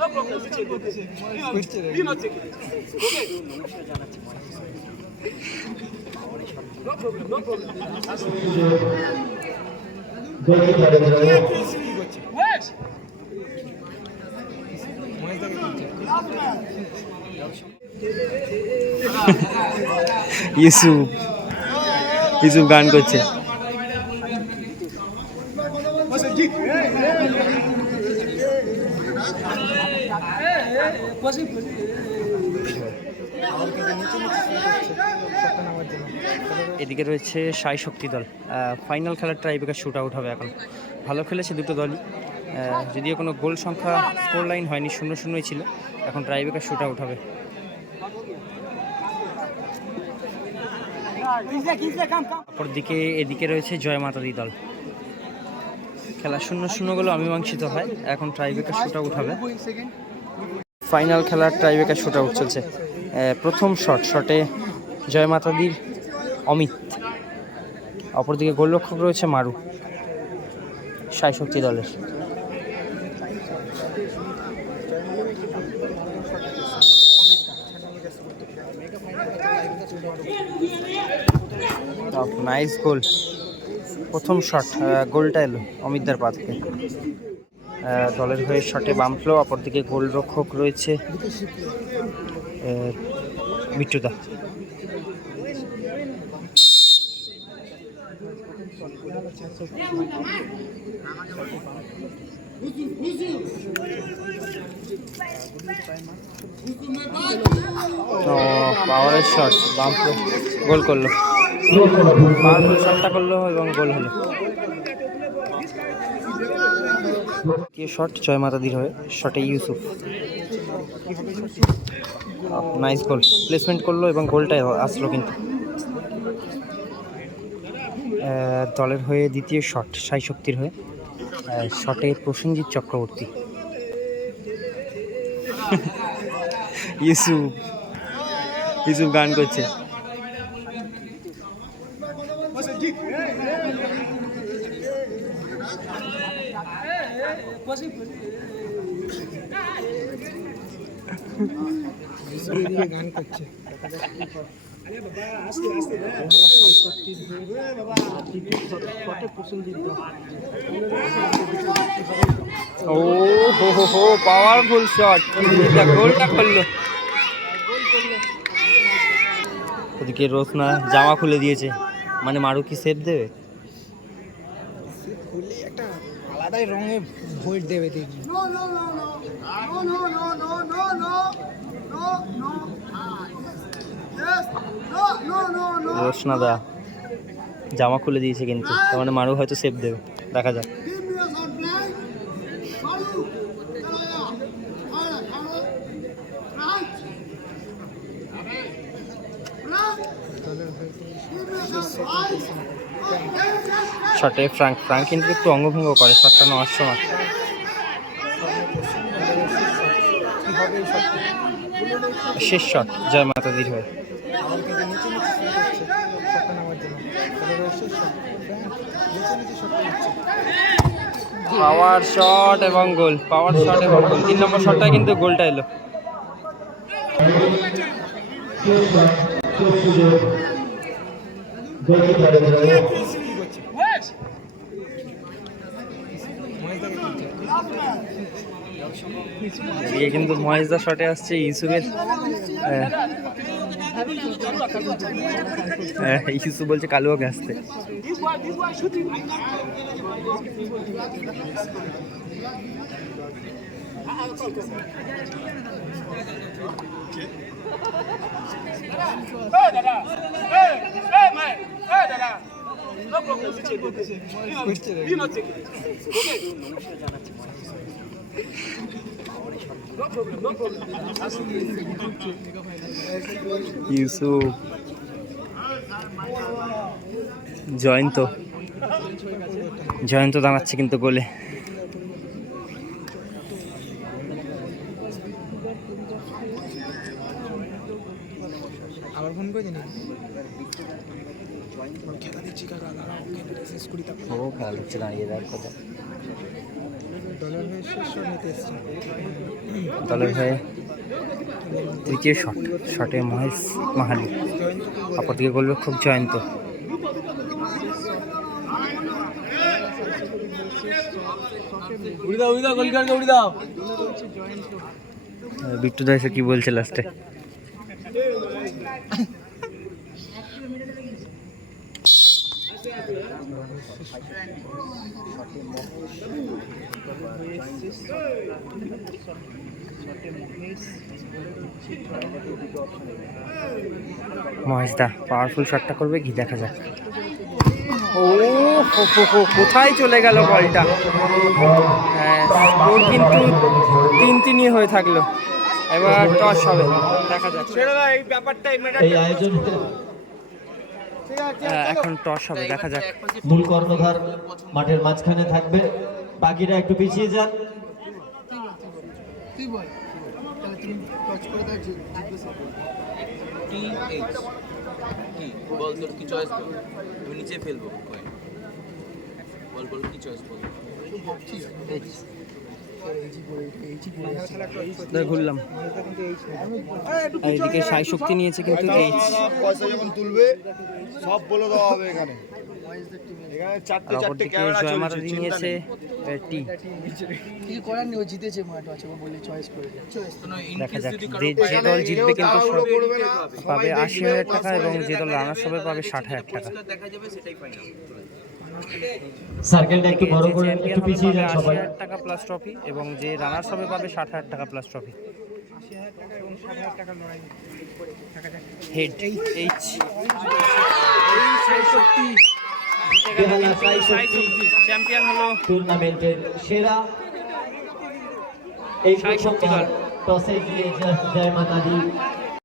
Check it. We not check it. Okay. No problem. No problem. Wait. Yusuf Yusuf গান করছে এদিকে রয়েছে সাই শক্তি দল। ফাইনাল খেলার ট্রাইবেকার শুট আউট হবে এখন। ভালো খেলেছে দুটো দলই। যদিও কোনো গোল সংখ্যা স্কোর লাইন হয়নি, শূন্য শূন্যই ছিল। এখন ট্রাইবেকার শুট আউট হবে। অপরদিকে এদিকে রয়েছে জয় মাতাদি দল। খেলা শূন্য শূন্যগুলো অমীমাংসিত হয়। এখন ট্রাইবেকার শুট আউট হবে। ফাইনাল খেলার ট্রাইবেকার শুট আউট চলছে। প্রথম শট শটে জয় মাতাদির অমিত। অপরদিকে গোলরক্ষক রয়েছে মারু শক্তি দলের। নাইস গোল প্রথম শট গোলটা এলো অমিতদার পা থেকে দলের হয়ে শটে বামফ্লো অপরদিকে গোলরক্ষক রয়েছে তো পাওয়ারের শট বামফ্লো গোল করল। পাওয়ারফুল শটটা করল এবং গোল হলো। দ্বিতীয় শট জয় মাতাদির হয়ে। শটে ইউসুফ নাইস গোল প্লেসমেন্ট করল এবং গোলটাই আসলো কিন্তু। দলের হয়ে দ্বিতীয় শট সাই শক্তির হয়ে। শটে প্রসেনজিৎ চক্রবর্তী। ইউসুফ ইউসুফ গান করছে। ও হো হো হো পাওয়ারফুল শট গোলটা করল। ওদিকে রোশনা জামা খুলে দিয়েছে। মানে মারু কি সেভ দেবে? খুলে একটা আলাদাই রঙে ভোট দেবে দেখবি রোশনা দা জামা খুলে দিয়েছে কিন্তু তার মানে মারু হয়তো সেভ দেবে দেখা যাক শটে ফ্রাঙ্ক ফ্রাঙ্ক কিন্তু একটু অঙ্গভঙ্গ করে, শটটা নেওয়ার সময়। শেষ শট, জয় হয়ে নিচে শটটা নিচ্ছে পাওয়ার শট এবং গোল, পাওয়ার শট এবং গোল। তিন নম্বর শটটা কিন্তু গোলটা এলো। এ কিন্তু মহেশদা শটে আসছে ইউসুফের ইসু বলছে কালু আসতে। জয়ন্ত। জয়ন্ত দাঁড়াচ্ছে কিন্তু গোলে আবার ফোন করে দিনি খেলা দিচ্ছি কাকা দাঁড়াও খেলাটা শেষ করি তারপর ও খেলা হচ্ছে দাঁড়িয়ে দেওয়ার কথা। দলের হয়ে শেষ নিতে এসছে দলের তৃতীয় শট শটে মহেশ মাহালি। অপরদিকে গোলরক্ষক জয়ন্ত। বিট্টু দা এসে কি বলছে লাস্টে মহেশ দা পাওয়ারফুল শটটা করবে কি দেখা যাক। ও হো, হো, হো, কোথায় চলে গেল বলটা? হ্যাঁ স্কোর কিন্তু তিন তিনই হয়ে থাকল। এবার টস হবে দেখা যাক। ছেড়ে দাও এই ব্যাপারটা এই আয়োজন হ্যাঁ, এখন টস হবে দেখা যাক। মূল কর্ণধার মাঠের মাঝখানে থাকবে। বাকিরা একটু পিছিয়ে যান। বল। কি? তোর কি চয়েস বল আমি নিচে ফেলব বল বল কি চয়েস বল? ঘুরলাম। আর এদিকে সাই শক্তি নিয়েছে কিন্তু এইচ পয়সা যখন তুলবে সব বলে দেওয়া হবে এখানে। নিয়েছে নেই। টি কিছু করার নেই ও জিতেছে মাঠ আছে ও বললে চয়েস করে দেখা যাক যে যে দল জিতবে কিন্তু পাবে আশি হাজার টাকা এবং যে দল রানার্স হবে পাবে ষাট হাজার টাকা। দেখা যাবে সেটাই ফাইনাল সার্কেলটা একটু বড় করে একটু পিছিয়ে যান সবাই। টাকা প্লাস ট্রফি এবং যে রানার্স হবে পাবে ষাট হাজার টাকা প্লাস ট্রফি হেড এইচ বেহালা সাই শক্তি। চ্যাম্পিয়ন হলো টুর্নামেন্টের সেরা এই। টসে গিয়ে জয়- মাতা দি।